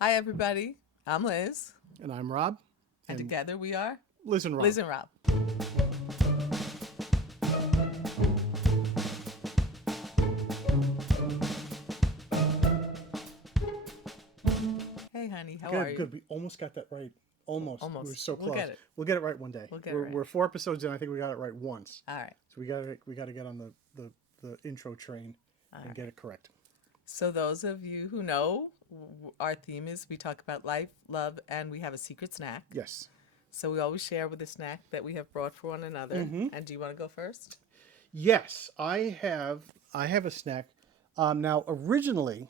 Hi, everybody. I'm Liz, And I'm Rob. and And together we are listen, Rob. Liz and Rob. Hey, honey, how are Good, you? good. We almost got that right. Almost. We were Almost. so We'll close. get it. We'll get it right one day. We'll get it We're, right. we're 4 episodes in. I think we got it right once. All right. So we got to get on the intro train and get it correct. So, those of you who know, our theme is we talk about life, love, and we have a secret snack. Yes. So, we always share with a snack that we have brought for one another. And do you want to go first? Yes, I have a snack. Now originally,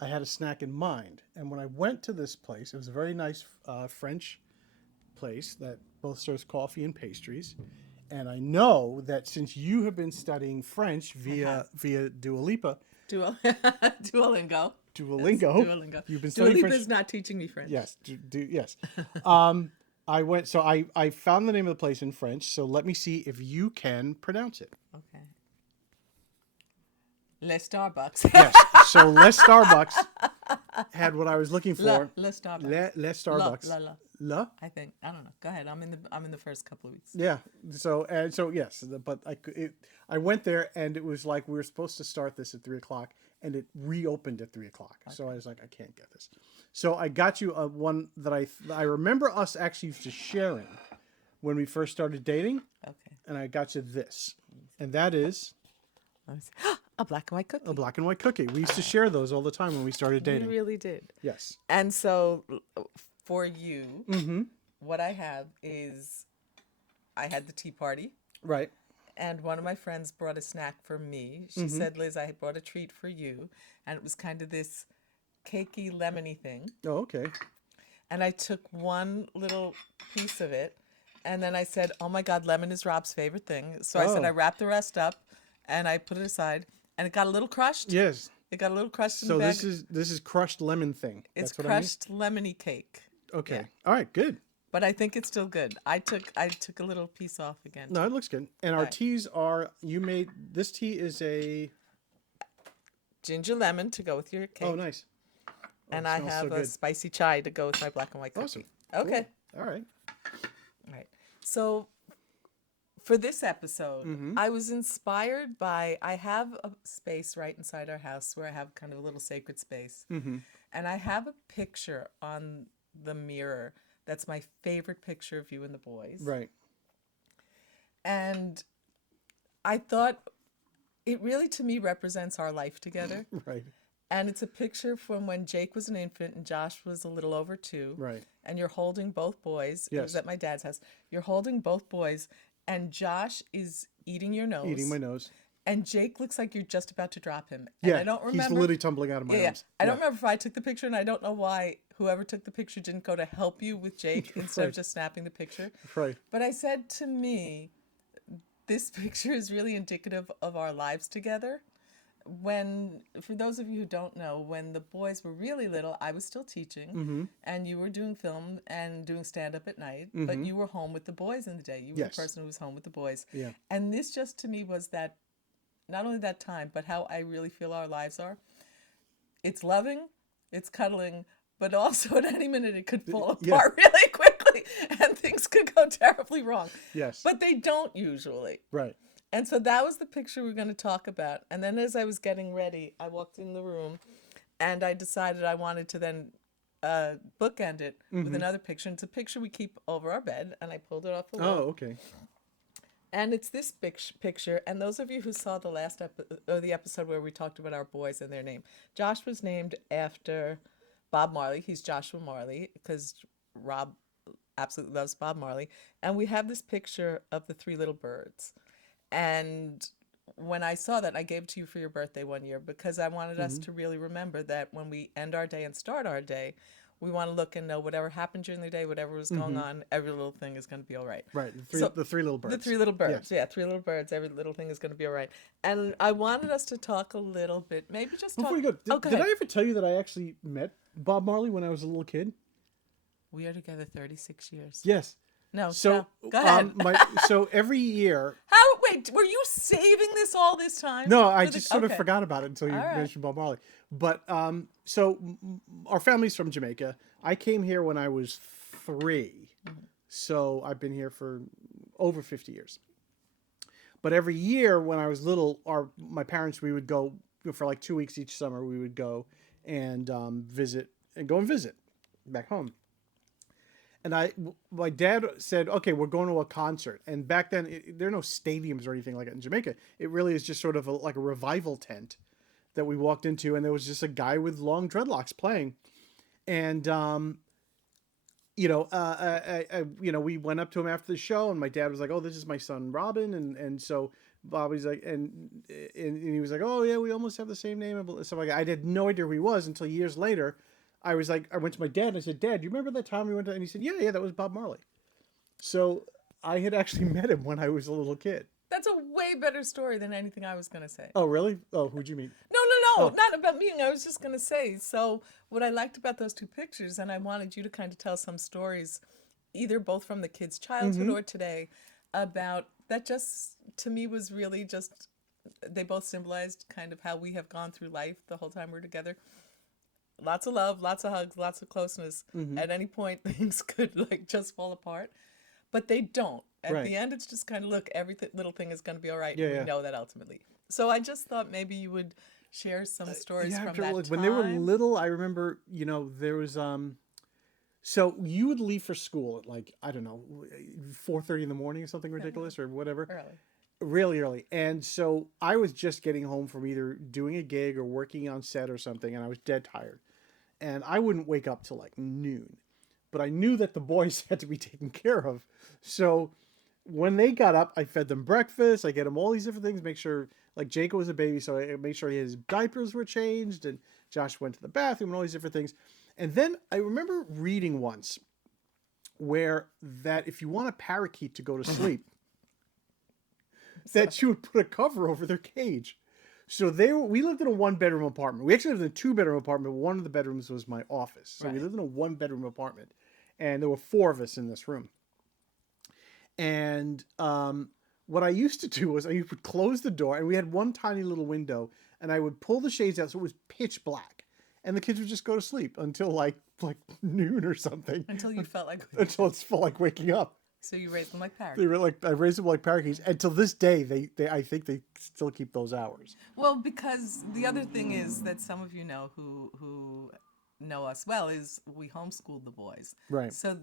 I had a snack in mind, and when I went to this place, it was a very nice French place that both serves coffee and pastries. And I know that since you have been studying French via Dua Lipa, Duolingo. Duolingo, Duolingo. you've been Dua studying Lipa French. is not teaching me French. Yes, yes. I went. So I found the name of the place in French. So let me see if you can pronounce it. Okay. Le Starbucks. Yes. So Les Starbucks had what I was looking for. Le Starbucks. Les Starbucks. La. I think I don't know. Go ahead. I'm in the first couple of weeks. Yeah. So yes, but I went there and it was like we were supposed to start this at 3:00 and it reopened at 3:00. Okay. So I was like, I can't get this. So I got you one that I remember us actually used to sharing when we first started dating, Okay. and I got you this, and that is Let me see. A black and white cookie. a black and white cookie. We used to share those all the time when we started We dating. really did. Yes. And so for you, Mm-hmm. what I have is I had the tea party, Right. and one of my friends brought a snack for me. She said, Liz, I brought a treat for you. And it was kind of this cakey, lemony thing. Oh, okay. And I took one little piece of it, and then I said, oh my God, lemon is Rob's favorite thing. So I said, Oh. I wrapped the rest up, and I put it aside, and it got a little crushed. Yes. It got a little crushed in So the bag. this is crushed lemon thing. It's That's what crushed lemony cake. I mean? Okay. yeah. All right. Good. But I think it's still good. I took a little piece off again. No, it looks good. And our right. teas are you made this tea is a Ginger lemon to go with your cake. oh nice. Oh, and it I smells have so a good. spicy chai to go with my black and white cookie. Awesome. Okay. Cool. All right. All right. So for this episode, Mm-hmm. I was inspired by I have a space right inside our house where I have kind of a little sacred space. Mm-hmm. And I have a picture on the mirror that's my favorite picture of you and the boys. Right. And I thought it really to me represents our life together. Right. And it's a picture from when Jake was an infant and Josh was a little over 2. Right. And you're holding both boys. It was Yes. at my dad's house. You're holding both boys, and Josh is eating your nose. Eating my nose. And Jake looks like you're just about to drop him. And Yeah. I don't He's remember. literally tumbling out of my Yeah, arms. I don't remember if I took the picture, and I don't know why whoever took the picture didn't go to help you with Jake instead of Right. just snapping the picture. Right. But I said to me, this picture is really indicative of our lives together. For those of you who don't know, when the boys were really little, I was still teaching, Mm-hmm. and you were doing film and doing stand up at night, but you were home with the boys in the day. You were Yes. the person who was home with the boys. Yeah. And this just to me was that, not only that time, but how I really feel our lives are. It's loving, it's cuddling, but also at any minute it could fall Yeah. apart really quickly and things could go terribly wrong. Yes. But they don't usually. Right. And so that was the picture we are going to talk about. And then as I was getting ready, I walked in the room and I decided I wanted to then bookend it with another picture. And it's a picture we keep over our bed. And I pulled it off the wall. Oh, okay. And it's this picture. And those of you who saw the last the episode where we talked about our boys and their name, Josh was named after Bob Marley. He's Joshua Marley because Rob absolutely loves Bob Marley. And we have this picture of the 3 little birds. And when I saw that, I gave it to you for your birthday one year because I wanted us to really remember that when we end our day and start our day, we want to look and know whatever happened during the day, whatever was going on, every little thing is going to be all right. Right. So- The three little birds. The 3 little birds. Yes. Yeah, 3 little birds. Every little thing is going to be all right. And I wanted us to talk a little bit, maybe just talk. Before you go, Oh, did I ever tell you that I actually met Bob Marley when I was a little kid? We are together 36 years. Yes. No, So, no. Go ahead. so every year, How? Wait, were you saving this all this time? no, I for the- just sort of okay. forgot about it until you All right. mentioned Bob Marley. But so our family's from Jamaica. I came here when I was 3, so I've been here for over 50 years. But every year when I was little, my parents, we would go for like 2 weeks each summer. We would go and visit back home. And my dad said, "Okay, we're going to a concert." And back then, there are no stadiums or anything like that in Jamaica. It really is just sort of like a revival tent that we walked into, and there was just a guy with long dreadlocks playing. And we went up to him after the show, and my dad was like, "Oh, this is my son Robin," and so Bobby's like, and he was like, "Oh yeah, we almost have the same name," and stuff like that. I had no idea who he was until years later. I was like, I went to my dad and I said, "Dad, do you remember that time we went to?" And he said, "Yeah, that was Bob Marley." So I had actually met him when I was a little kid. That's a way better story than anything I was going to say. Oh, really? Oh, who'd you meet? No, no, no, Oh. not about meeting. I was just going to say. So, what I liked about those two pictures, and I wanted you to kind of tell some stories, either both from the kids' childhood or today, about that just to me was really just, they both symbolized kind of how we have gone through life the whole time we're together. Lots of love, lots of hugs, lots of closeness. At any point, things could like just fall apart, but they don't. At Right. the end, it's just kind of look, every little thing is going to be all right. Yeah, and yeah. we know that ultimately. So I just thought maybe you would share some stories Yeah, from after, that like, time. when they were little, I remember, there was so you would leave for school at like, I don't know, 4:30 in the morning or something ridiculous or whatever. Early. Really early. And so I was just getting home from either doing a gig or working on set or something, and I was dead tired. And I wouldn't wake up till like noon. But I knew that the boys had to be taken care of. So when they got up, I fed them breakfast. I get them all these different things, make sure, like Jacob was a baby, so I made sure his diapers were changed, and Josh went to the bathroom and all these different things. And then I remember reading once where that if you want a parakeet to go to sleep, that you would put a cover over their cage. So we lived in a 1-bedroom apartment. We actually lived in a 2-bedroom apartment. One of the bedrooms was my office. So we Right. lived in a 1-bedroom apartment, and there were 4 of us in this room. And what I used to do was I would close the door, and we had one tiny little window, and I would pull the shades out so it was pitch black, and the kids would just go to sleep until like noon or something. Until you felt like. Until it's felt like waking up. So you raised them like They parakeets. were like, I raised them like parakeets. And to this day, they I think they still keep those hours. Well, because the other thing is that some of you know who know us well is we homeschooled the boys. Right. So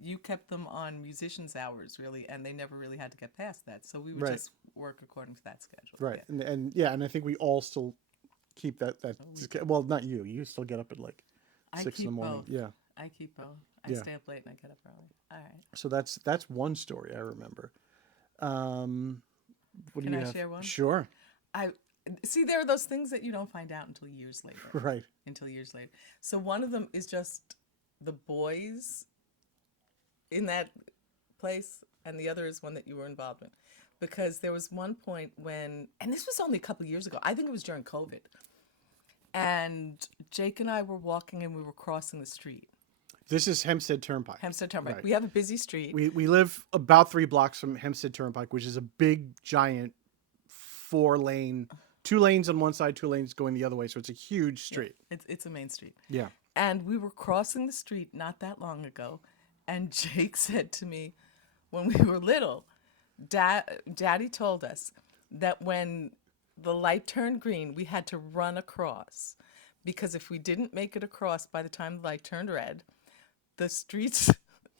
you kept them on musicians' hours, really, and they never really had to get past that. So we would Right. just work according to that schedule. Right. Yeah. And I think we all still keep that. Well, not you. You still get up at like I 6 in keep the morning. both. Yeah. I keep both. I Yeah. stay up late and I get up early. All right. So that's one story I remember. What do Can you I have? share one? Sure. I see there are those things that you don't find out until years later. Right. Until years later. So one of them is just the boys in that place, and the other is one that you were involved in. Because there was one point when, and this was only a couple of years ago, I think it was during COVID, and Jake and I were walking and we were crossing the street, This is Hempstead Turnpike. Hempstead Turnpike. Right. We have a busy street. We live about 3 blocks from Hempstead Turnpike, which is a big, giant 4-lane, 2 lanes on one side, 2 lanes going the other way. So it's a huge street. It's a main street. Yeah. And we were crossing the street not that long ago, and Jake said to me, when we were little, Daddy told us that when the light turned green, we had to run across, because if we didn't make it across by the time the light turned red, the streets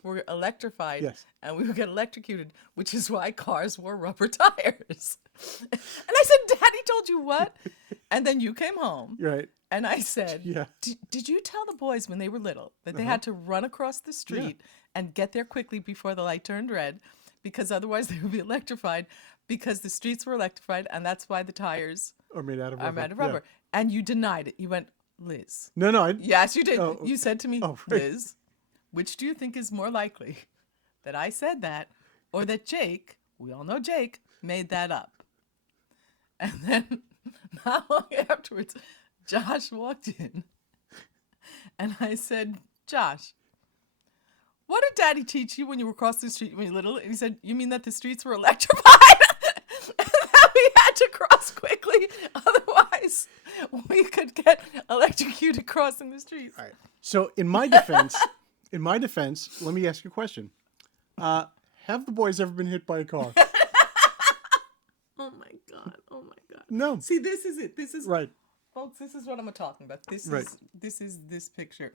were electrified, Yes. and we would get electrocuted, which is why cars wore rubber tires. And I said, Daddy told you what? And then you came home. Right. And I said, Yeah. Did you tell the boys when they were little that they had to run across the street and get there quickly before the light turned red, because otherwise they would be electrified, because the streets were electrified, and that's why the tires Or made out of are rubber. made of Yeah. rubber. And you denied it. You went, Liz. No, I. Yes, you did. Oh, You said to me, oh, right. Liz, which do you think is more likely, that I said that, or that Jake, we all know Jake, made that up? And then not long afterwards, Josh walked in, and I said, Josh, what did Daddy teach you when you were crossing the street when you were little? And he said, you mean that the streets were electrified? And that we had to cross quickly, otherwise we could get electrocuted crossing the streets. All right. So in my defense, let me ask you a question. Have the boys ever been hit by a car? Oh my god! Oh my god! No. See, this is it. This is Right. folks. This is what I'm talking about. This Right. is this picture.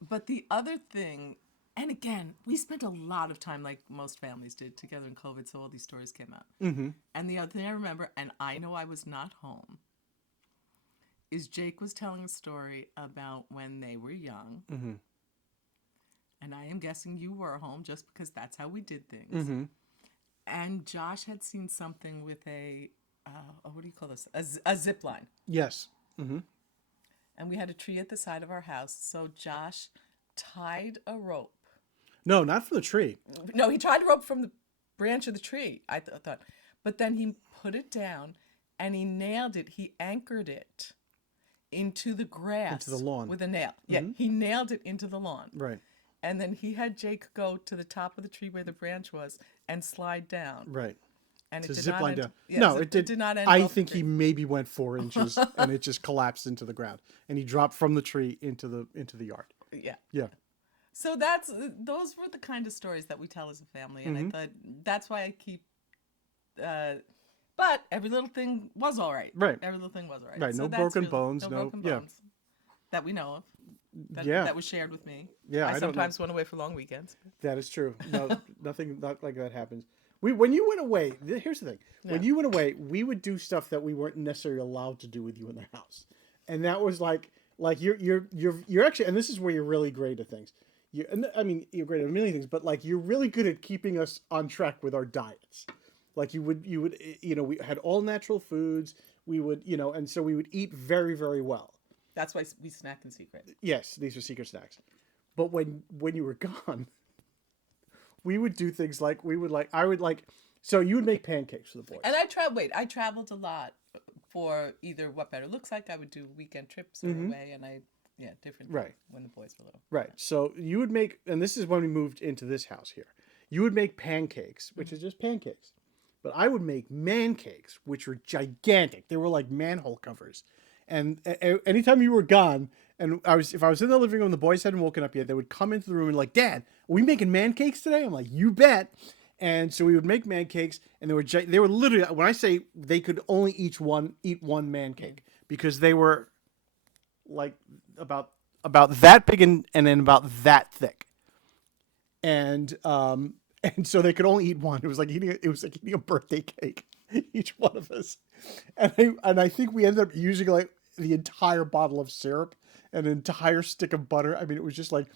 But the other thing, and again, we spent a lot of time, like most families did, together in COVID, so all these stories came out. Mm-hmm. And the other thing I remember, and I know I was not home, is Jake was telling a story about when they were young. Mm-hmm. And I am guessing you were home just because that's how we did things. Mm-hmm. And Josh had seen something with what do you call this? A zip line. Yes. Mm-hmm. And we had a tree at the side of our house. So Josh tied a rope. No, not from the tree. No, he tied a rope from the branch of the tree, I thought. But then he put it down and he nailed it. He anchored it into the grass. Into the lawn. With a nail. Yeah, he nailed it into the lawn. Right. And then he had Jake go to the top of the tree where the branch was and slide down. Right. And To it did zip not line end, down. yeah, No, zip- it did. did not end I well for think he Jake. maybe went 4 inches and it just collapsed into the ground. And he dropped from the tree into the yard. Yeah. Yeah. So those were the kind of stories that we tell as a family, and I thought that's why I keep. But every little thing was all right. Right. Every little thing was all right. Right, So no that's broken really- bones, No no- broken yeah. bones that we know of. Yeah. That was shared with me. Yeah, I I don't know. sometimes went away for long weekends. That is true. No, nothing not like that happens. When you went away, here's the thing. When Yeah. you went away, we would do stuff that we weren't necessarily allowed to do with you in the house, and that was like you're actually, and this is where you're really great at things. I mean, you're great at a million things, but like you're really good at keeping us on track with our diets. Like you would, we had all natural foods. We would, and so we would eat very, very well. That's why we snack in secret. Yes, these are secret snacks. But when you were gone, we would do things like so you would make pancakes for the boys. And I traveled a lot for either What Better Looks Like. I would do weekend trips or away, and different Right. when the boys were little. Right. So you would make, and this is when we moved into this house here. You would make pancakes, which is just pancakes. But I would make man cakes, which were gigantic. They were like manhole covers. And anytime you were gone, and if I was in the living room and the boys hadn't woken up yet, they would come into the room and like, Dad, are we making man cakes today? I'm like, you bet. And so we would make man cakes, and they were literally, when I say they could only eat one man cake, because they were like about that big and then about that thick. And so they could only eat one. It was like eating a birthday cake, each one of us. And I think we ended up using like the entire bottle of syrup and an entire stick of butter. I mean, it was just like,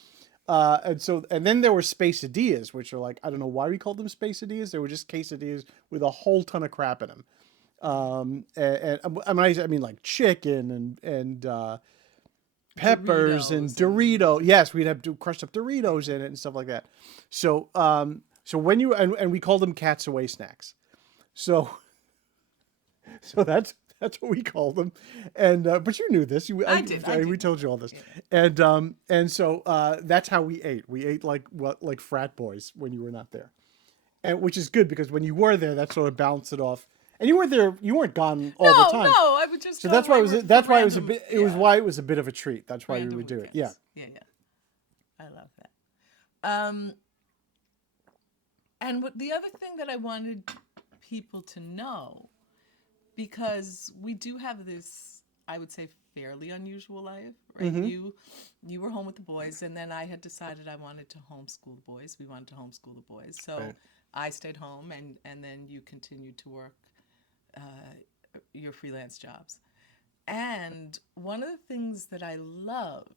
and then there were spaceadillas, which are like, I don't know why we called them spaceadillas. They were just quesadillas with a whole ton of crap in them. And I mean like chicken and peppers and Dorito. Yes, we'd have crushed up Doritos in it and stuff like that. So, when you, and we called them Cats Away snacks. So that's what we called them. And, but you knew this. I did. We told you all this. And so, that's how we ate. We ate like frat boys when you were not there. And which is good because when you were there, that sort of balanced it off. And you weren't there. You weren't gone all the time. No, I would just. So go that's why it was. wherever That's for why it was a random- bit. It was yeah, why it was a bit of a treat. That's why we random would do it. weekends. Yeah. Yeah. I love that. And the other thing that I wanted people to know, because we do have this, I would say, fairly unusual life, right? Mm-hmm. You were home with the boys, and then I had decided I wanted to homeschool the boys. We wanted to homeschool the boys, so Right. I stayed home, and then you continued to work your freelance jobs. And one of the things that I loved,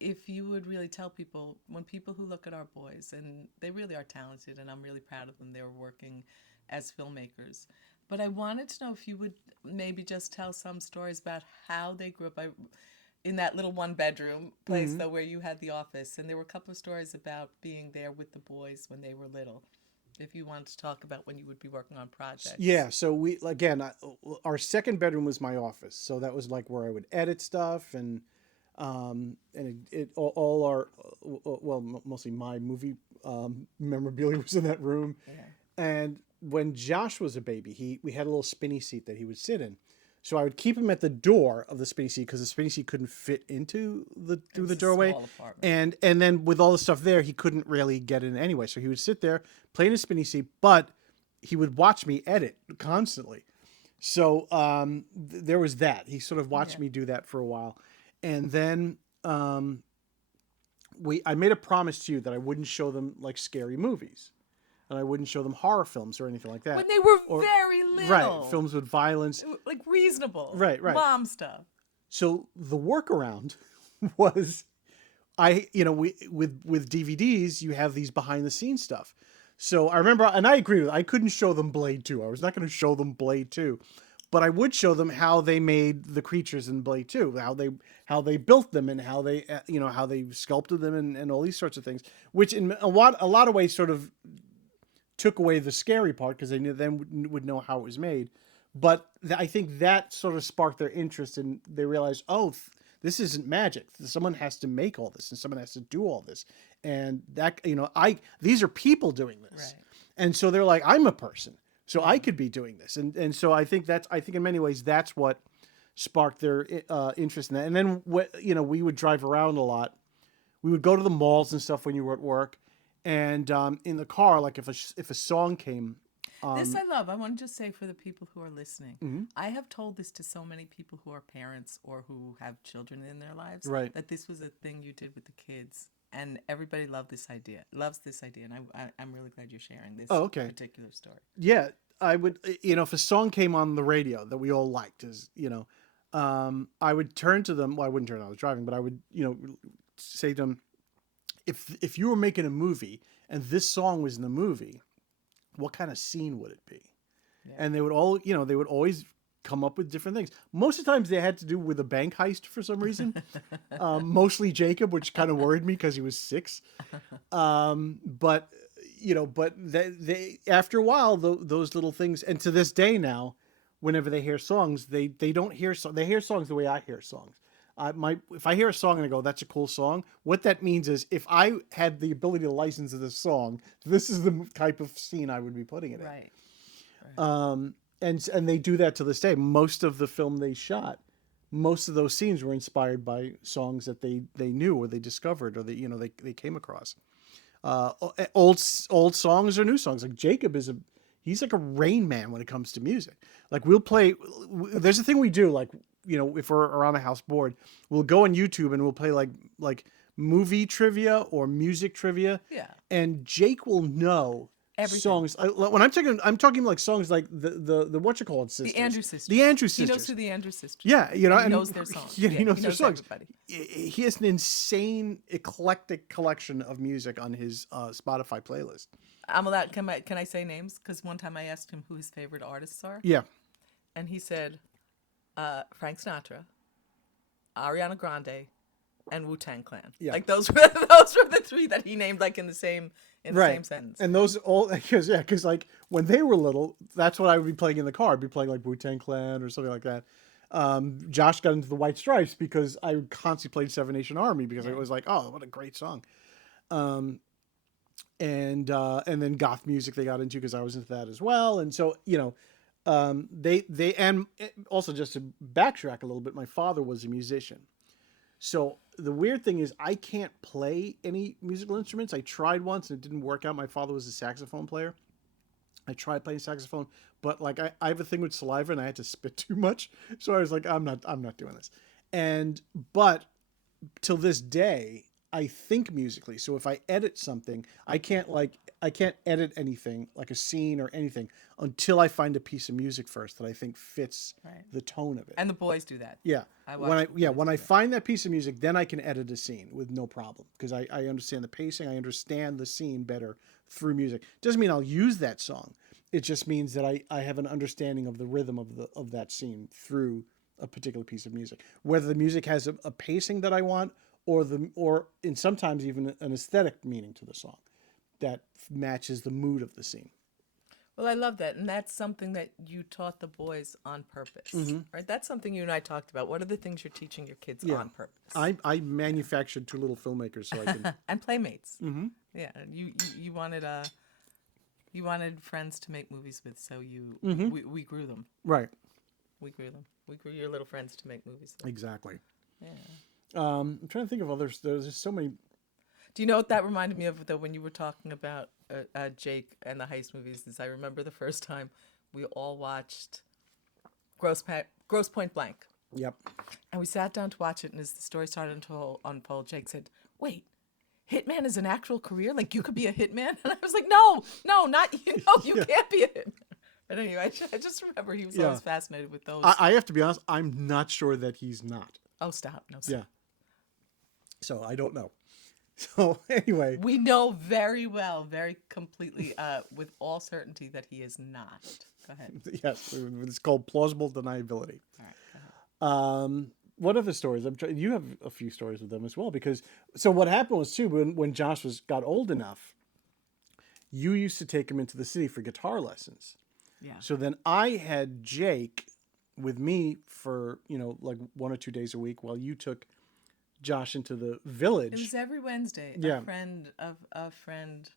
if you would really tell people, when people who look at our boys, and they really are talented, and I'm really proud of them, they're working as filmmakers. But I wanted to know if you would maybe just tell some stories about how they grew up in that little one-bedroom place, though, where you had the office. And there were a couple of stories about being there with the boys when they were little. If you wanted to talk about when you would be working on projects. Yeah. So our second bedroom was my office. So that was like where I would edit stuff, and And all our, well, mostly my movie memorabilia was in that room. Yeah. And when Josh was a baby, we had a little spinny seat that he would sit in. So I would keep him at the door of the spinny seat because the spinny seat couldn't fit into through the It's a doorway. small apartment. And then with all the stuff there, he couldn't really get in anyway. So he would sit there, play in his spinny seat, but he would watch me edit constantly. So there was that. He sort of watched Yeah. me do that for a while, and then I made a promise to you that I wouldn't show them like scary movies, and I wouldn't show them horror films or anything like that. When they were Or- very little. Right, films with violence. Like reasonable. Right. Mom stuff. So the workaround was, we with DVDs you have these behind the scenes stuff. So I remember, and I agree with, I couldn't show them Blade 2. I was not going to show them Blade 2, but I would show them how they made the creatures in Blade 2, how they built them and how they how they sculpted them and all these sorts of things, which in a lot of ways sort of took away the scary part because they would know how it was made. But I think that sort of sparked their interest, and they realized, oh, this isn't magic. Someone has to make all this, and someone has to do all this, and that these are people doing this, Right. and so they're like, I'm a person, so I could be doing this, and so I think in many ways that's what sparked their interest in that. And then we would drive around a lot. We would go to the malls and stuff when you were at work, and in the car, like if a song came. This I love. I want to just say for the people who are listening, Mm-hmm. I have told this to so many people who are parents or who have children in their lives, Right. that this was a thing you did with the kids, and everybody loves this idea, and I'm really glad you're sharing this Okay. particular story. Yeah, I would, if a song came on the radio that we all liked, I would turn to them. Well, I wouldn't turn. I was driving, but I would, say to them, if you were making a movie and this song was in the movie, what kind of scene would it be? Yeah. And they would they would always come up with different things. Most of the times they had to do with a bank heist for some reason. Mostly Jacob, which kind of worried me because he was 6. But they after a while, those little things, and to this day now, whenever they hear songs, they don't hear they hear songs the way I hear songs. If I hear a song and I go, that's a cool song, what that means is if I had the ability to license this song, this is the type of scene I would be putting it in. Right. And they do that to this day. Most of the film they shot, most of those scenes were inspired by songs that they knew or they discovered or they came across. Old songs or new songs. Like Jacob he's like a Rain Man when it comes to music. Like we'll play. There's a thing we do. Like if we're around the house bored, we'll go on YouTube and we'll play like movie trivia or music trivia. Yeah. And Jake will know Everything. songs. When I'm talking like songs like the what you call it sisters. The Andrews sisters. The Andrews He sisters. knows who the Andrews sisters. Yeah, And he and knows their songs. Yeah, he Yeah, knows he their knows songs. everybody. He has an insane eclectic collection of music on his Spotify playlist. I'm allowed. Can I say names? Because one time I asked him who his favorite artists are, Yeah. and he said Frank Sinatra, Ariana Grande, and Wu-Tang Clan. Yeah. Like those were the 3 that he named like in the same sentence. And those all because like when they were little, that's what I would be playing in the car. I'd be playing like Wu-Tang Clan or something like that. Josh got into the White Stripes because I constantly played Seven Nation Army because it was like, oh, what a great song. And then goth music they got into because I was into that as well. And so they and also just to backtrack a little bit, my father was a musician. So the weird thing is I can't play any musical instruments. I tried once and it didn't work out. My father was a saxophone player. I tried playing saxophone, but like I have a thing with saliva and I had to spit too much. So I was like, I'm not doing this. But till this day, I think musically. So if I edit something, I can't edit anything like a scene or anything until I find a piece of music first that I think fits the tone of it. And the boys do that. Yeah. When I find that piece of music, then I can edit a scene with no problem because I understand the pacing, I understand the scene better through music. Doesn't mean I'll use that song. It just means that I have an understanding of the rhythm of that scene through a particular piece of music. Whether the music has a pacing that I want or in sometimes even an aesthetic meaning to the song that matches the mood of the scene. Well, I love that. And that's something that you taught the boys on purpose, right? That's something you and I talked about. What are the things you're teaching your kids Yeah. on purpose? I manufactured 2 little filmmakers so I can. And playmates. Yeah, you wanted you wanted friends to make movies with, so we grew them. Right. We grew them. We grew your little friends to make movies with. Exactly. Yeah. I'm trying to think of others. There's just so many. Do you know what that reminded me of, though, when you were talking about Jake and the heist movies? Is I remember the first time we all watched Gross Point Blank. Yep. And we sat down to watch it, and as the story started to unfold, Jake said, "Wait, hitman is an actual career? Like, you could be a hitman?" And I was like, no, not you. No, you can't be a hitman. But anyway, I just remember he was always fascinated with those. I have to be honest. I'm not sure that he's not. Oh, stop. No, stop. Yeah. So I don't know. So anyway, We know very well, very completely, with all certainty that he is not. Go ahead. yes, it's called plausible deniability. All right, go ahead. What other stories? You have a few stories with them as well, because so what happened was too when Josh got old enough, you used to take him into the city for guitar lessons. Yeah. So then I had Jake with me for like 1 or 2 days a week while you took Josh into the village. It was every Wednesday. Yeah. A friend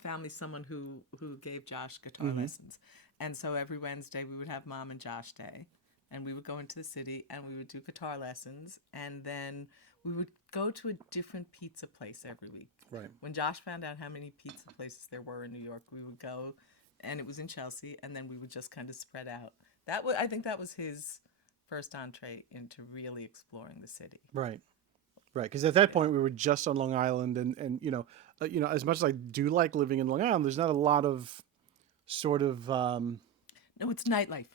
found me someone who gave Josh guitar lessons. And so every Wednesday we would have Mom and Josh Day, and we would go into the city and we would do guitar lessons, and then we would go to a different pizza place every week. Right. When Josh found out how many pizza places there were in New York, we would go, and it was in Chelsea, and then we would just kind of spread out. I think that was his first entree into really exploring the city. Right. Right, because at that point we were just on Long Island, and as much as I do like living in Long Island, there's not a lot of sort of No, it's nightlife.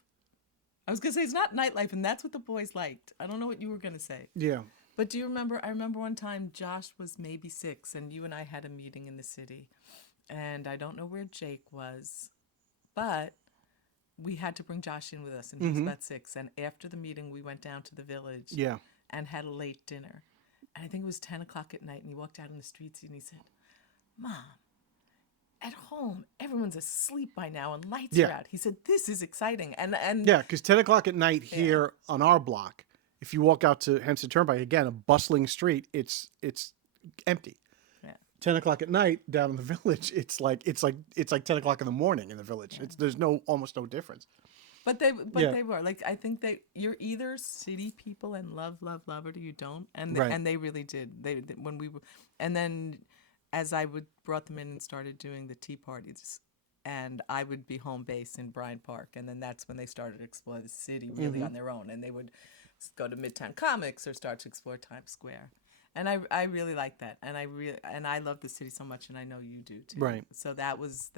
I was gonna say it's not nightlife, and that's what the boys liked. I don't know what you were gonna say, yeah. but do you remember? I remember one time Josh was maybe 6, and you and I had a meeting in the city, and I don't know where Jake was, but we had to bring Josh in with us, and he was about 6. And after the meeting, we went down to the village, Yeah. and had a late dinner. And I think it was 10 o'clock at night, and he walked out in the streets and he said, "Mom, at home, everyone's asleep by now and lights are out." He said, "This is exciting." And Yeah, because 10 o'clock at night here on our block, if you walk out to Hempstead Turnpike, again, a bustling street, it's empty. Yeah. 10 o'clock at night down in the village, it's like 10 o'clock in the morning in the village. There's almost no difference. But they were like, I think you're either city people and love it, or you don't, and Right. and they really did. They when we were, and then as I brought them in and started doing the tea parties, and I would be home base in Bryant Park, and then that's when they started to explore the city really on their own, and they would go to Midtown Comics or start to explore Times Square. And I really like that, and I love the city so much, and I know you do too. Right. So that was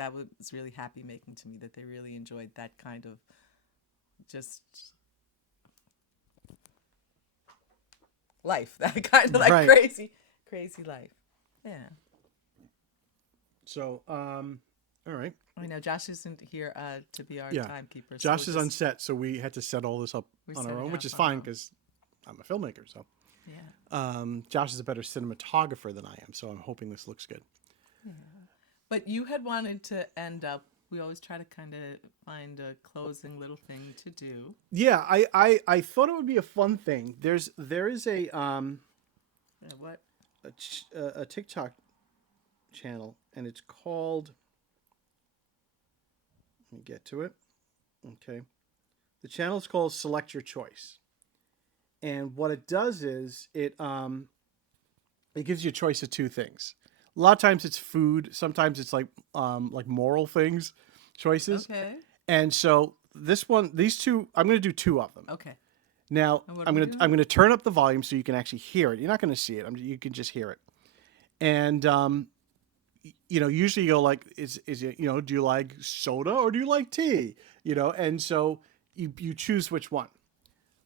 really happy making to me that they really enjoyed that kind of just life, that kind of like Right. crazy life. Yeah. So, all right. I know Josh isn't here to be our Yeah. timekeeper. Josh so is on set, so we had to set all this up We're on our setting own, it which up is on our fine own. because I'm a filmmaker. So, Yeah. Josh is a better cinematographer than I am, so I'm hoping this looks good. But you had wanted to end up. We always try to kind of find a closing little thing to do. Yeah, I thought it would be a fun thing. There is a What? a TikTok channel, and it's called. Let me get to it. Okay, the channel is called Select Your Choice, and what it does is it gives you a choice of 2 things. A lot of times it's food. Sometimes it's like moral things, choices. Okay. And so these 2, I'm going to do 2 of them. Okay. Now And what I'm are we going to doing? turn up the volume so you can actually hear it. You're not going to see it. You can just hear it. And usually you'll like is it do you like soda or do you like tea? And so you choose which one.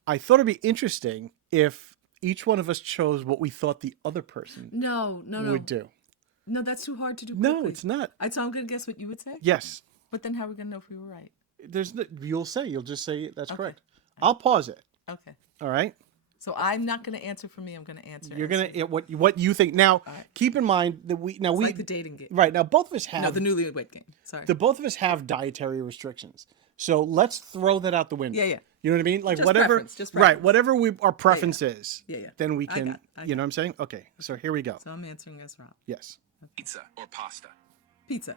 I thought it'd be interesting if each one of us chose what we thought the other person No. would do. No, that's too hard to do. No, quickly. it's not. So I'm gonna guess what you would say. Yes. But then how are we gonna know if we were right? You'll just say that's correct. I'll pause it. Okay. All right. So I'm not going to answer for me. I'm going to answer. You're as gonna what you think. Now, right. keep in mind that we like the dating game. right now both of us have No, the newlywed game. Sorry. the both of us have dietary restrictions. So let's throw that out the window. Yeah, yeah. You know what I mean? Like Just whatever, preference, just right? preference. Whatever our preference is, Yeah. then we I can. got it. You know what I'm saying? Okay, so here we go. So I'm answering as Rob. Yes, Pizza or pasta? Pizza.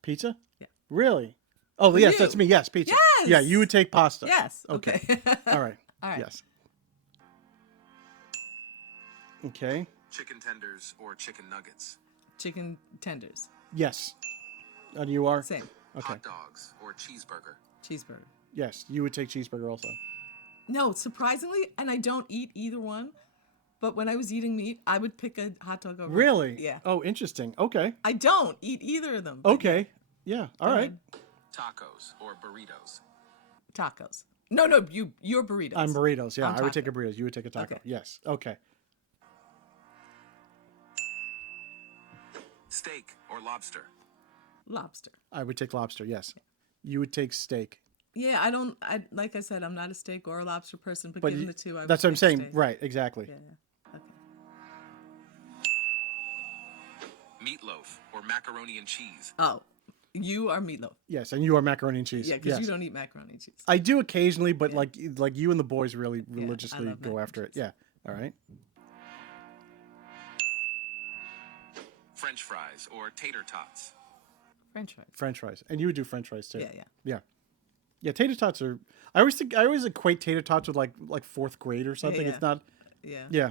pizza. Yeah. Really? Oh, yes, you. that's me. Yes, pizza. Yes! Yeah, you would take pasta. Yes. Okay. Okay. All right. All right. Yes. Okay. Chicken tenders or chicken nuggets? Chicken tenders. Yes. And you are? Same. Okay. Hot dogs or cheeseburger? Cheeseburger. Yes, you would take cheeseburger also. No, surprisingly, and I don't eat either one. But when I was eating meat, I would pick a hot dog over. Really? Yeah. Oh, interesting. Okay. I don't eat either of them. but Okay. Yeah. All go right. ahead. Tacos or burritos? Tacos. No, you're burritos. I'm burritos. Yeah, I'm I would take taco. a burrito. You would take a taco. Okay. Yes. Okay. Steak or lobster? Lobster. I would take lobster. Yes. You would take steak. Yeah, I like I said, I'm not a steak or a lobster person, but, But given you- the two, I would that's what I'm pick saying. steak. Right. Exactly. Yeah, yeah. Okay. Meatloaf or macaroni and cheese? Oh, you are meatloaf. Yes. And you are macaroni and cheese. Yeah, because yes. you don't eat macaroni and cheese. I do occasionally, but like you and the boys really religiously love go mac and after it. cheese. Yeah. All right. French fries or tater tots? French fries. French fries, and you would do French fries too. Yeah, yeah. Yeah. Yeah. Tater tots are. I always equate tater tots with like fourth grade or something. yeah. It's not. Yeah. Yeah.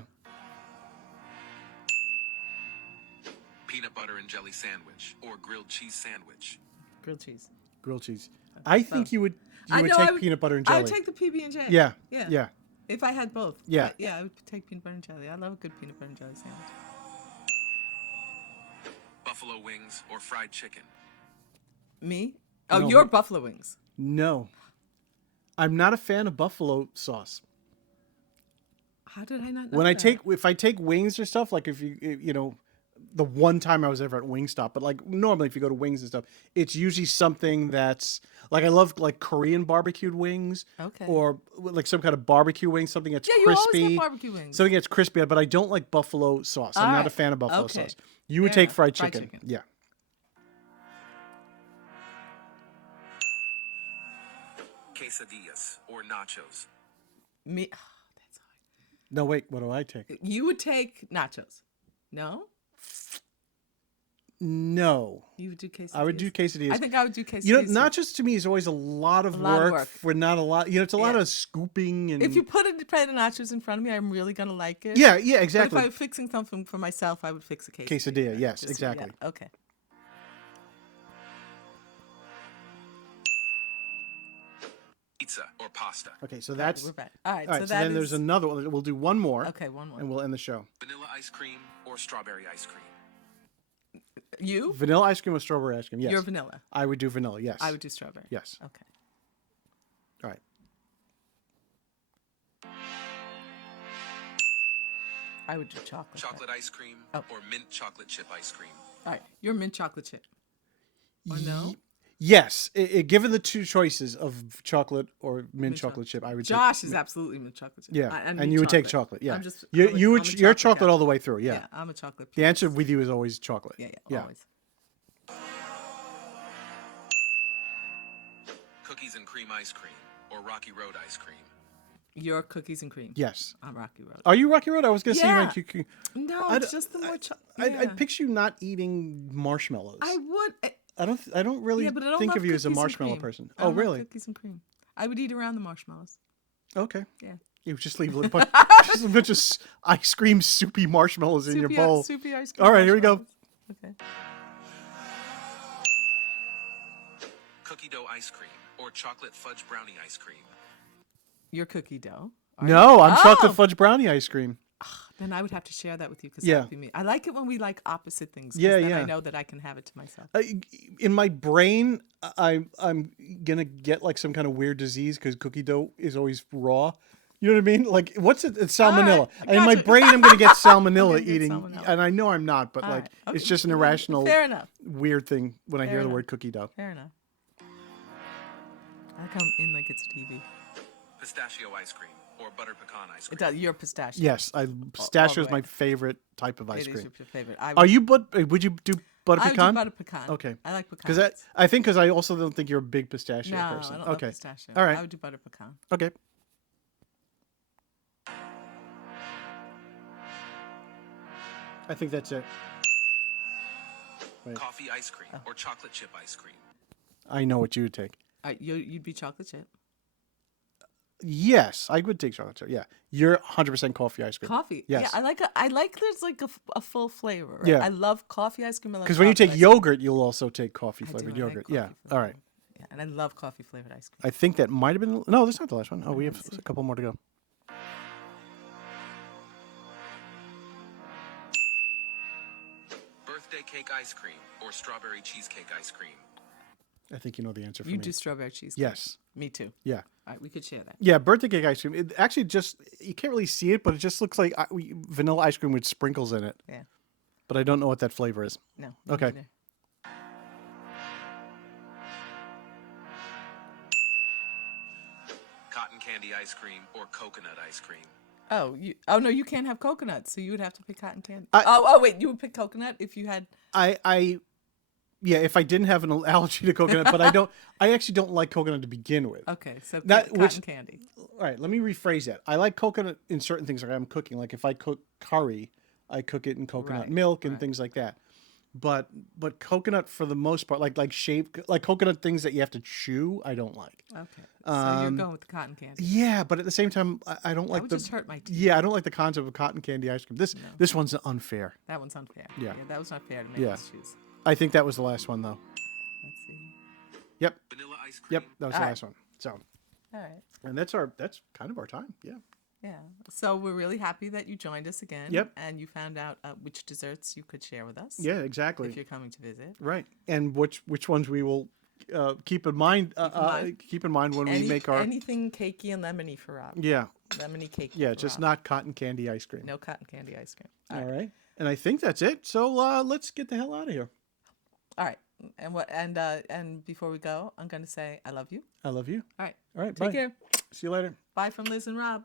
Peanut butter and jelly sandwich or grilled cheese sandwich? Grilled cheese. Grilled cheese. I think you would I know, take peanut butter and jelly. I would take the PB and J. Yeah. Yeah. Yeah. If I had both. Yeah. But yeah, I would take peanut butter and jelly. I love a good peanut butter and jelly sandwich. Buffalo wings or fried chicken? Me? Oh, No, you're me- buffalo wings. No. I'm not a fan of buffalo sauce. How did I not know When I that? if I take wings or stuff, like if the one time I was ever at Wingstop, but like normally if you go to Wings and stuff, it's usually something that's like I love like Korean barbecued wings, Okay. or like some kind of barbecue wing, something that's Yeah, you always crispy, have barbecue wings. something that's crispy. But I don't like buffalo sauce. I'm All not a right. fan of buffalo Okay. sauce. You would Fair take enough. fried Fried chicken. chicken. Yeah. Quesadillas or nachos? Me. Oh, that's hard. No, wait. What do I take? You would take nachos. No? No, You would do quesadillas. I would do quesadillas. I think I would do quesadillas. You know, too. nachos to me is always a lot of, lot of work, work. for not a lot. You know, it's a lot Yeah. of scooping and. If you put a plate of nachos in front of me, I'm really gonna like it. yeah, yeah, But exactly. if I was fixing something for myself, I would fix a quesadilla. Quesadilla, yes, Just- exactly. Yeah, okay. Pizza or pasta? Okay, so that's We're back. All right. all right. so So that then there's is- another one. We'll do one more, Okay, one more. and we'll end the show. Vanilla ice cream or strawberry ice cream? You? Vanilla ice cream or strawberry ice cream? Yes. You're vanilla. I would do vanilla. Yes. I would do strawberry. Yes. Okay. All right. I would do chocolate. Chocolate ice cream Oh. or mint chocolate chip ice cream? All right. You're mint chocolate chip. Or no? Yes. Given the two choices of chocolate or mint chocolate chip, I would. Josh take, is absolutely mint chocolate chip. Yeah, and and me you would take chocolate. Yeah. I'm just, you I'm a- you I'm would a you're chocolate cat. all the way through. Yeah. Yeah, I'm a chocolate. The answer with you is always chocolate. Yeah, always. Cookies and cream ice cream or Rocky Road ice cream? Your cookies and cream. Yes. On Rocky Road. Are you Rocky Road? I was gonna say Yeah. like you. No, I'd- it's just the more I'd picture you not eating marshmallows. I would. I don't really Yeah, but I don't think love of you as a cookies and marshmallow cream. person. I Oh, don't love really? Cookies and cream. I would eat around the marshmallows. Okay. Yeah. You just leave a bunch, just a bunch of ice cream soupy marshmallows in your bowl. Soupy ice cream. All right, here we go. marshmallows. Okay. Cookie dough ice cream or chocolate fudge brownie ice cream? Your cookie dough. Are No, you? I'm chocolate Oh! fudge brownie ice cream. Then I would have to share that with you because Yeah. that would be me. I like it when we like opposite things. 'Cause Yeah, then yeah. I know that I can have it to myself. In my brain, I'm gonna get like some kind of weird disease because cookie dough is always raw. You know what I mean? Like, what's it? It's salmonella. All right, In my gotcha. brain, I'm gonna get salmonella gonna get eating, salmonella. and I know I'm not, but All like, right. Okay. it's just an irrational, Fair enough. weird thing when I Fair hear the enough. word cookie dough. Fair enough. I come in like it's TV. Pistachio ice cream or butter pecan ice cream. It does. You're pistachio. Yes, pistachio is way. my favorite type of ice It is cream. your favorite. Are you? Would you do butter I would pecan? do butter pecan. Okay. I like Because pecans. I think because I also don't think you're a big pistachio No, person. I don't Okay. love pistachio. All right. I would do butter pecan. Okay. I think that's it. Wait. Coffee ice cream or chocolate chip ice cream. I know what you would take. You'd be chocolate chip. Yes, I would take chocolate chip. Yeah, you're 100% coffee ice cream. Coffee. Yes. Yeah, I like there's like a full flavor. Right? Yeah. I love coffee ice cream. Because when you take yogurt, you'll also take coffee I flavored do, I like yogurt. coffee Yeah. flavored. All right. Yeah, and I love coffee flavored ice cream. I think that might have been. No, that's not the last one. Oh, we have Let's see. a couple more to go. Birthday cake ice cream or strawberry cheesecake ice cream. I think you know the answer for You me. do strawberry cheesecake. Yes. Me too. Yeah. All right, we could share that. Yeah, birthday cake ice cream. It actually just you can't really see it, but it just looks like vanilla ice cream with sprinkles in it. Yeah. But I don't know what that flavor is. No. me Okay. neither. Cotton candy ice cream or coconut ice cream. Oh no, you can't have coconut, so you would have to pick cotton candy. I- oh wait, you would pick coconut if you had. Yeah, if I didn't have an allergy to coconut, but I actually don't like coconut to begin with. Okay, so That- cotton which- candy. All right, let me rephrase that. I like coconut in certain things like I'm cooking. Like if I cook curry, I cook it in coconut Right, milk and right. things like that. But coconut for the most part, like shaved, like coconut things that you have to chew, I don't like. Okay, so you're going with the cotton candy. Yeah, but at the same time, I don't like would the. just hurt my teeth. Yeah, I don't like the concept of cotton candy ice cream. This one's unfair. That one's unfair. Yeah. that was not fair to make Yeah. us choose. I think that was the last one though. Let's see. Yep, Vanilla ice cream. yep, that was the All right. last one. So, All right. and that's kind of our time. Yeah. Yeah. So we're really happy that you joined us again. Yep. And you found out which desserts you could share with us. Yeah, exactly. If you're coming to visit. Right, and which ones we will keep in mind. Keep in mind when we make our anything cakey and lemony for Rob. yeah Lemony cakey. yeah for just Rob. not cotton candy ice cream. No cotton candy ice cream. All right, and I think that's it. So let's get the hell out of here. All right. And before we go, I'm gonna say I love you. I love you. All right. All right, Take bye. care. See you later. Bye from Liz and Rob.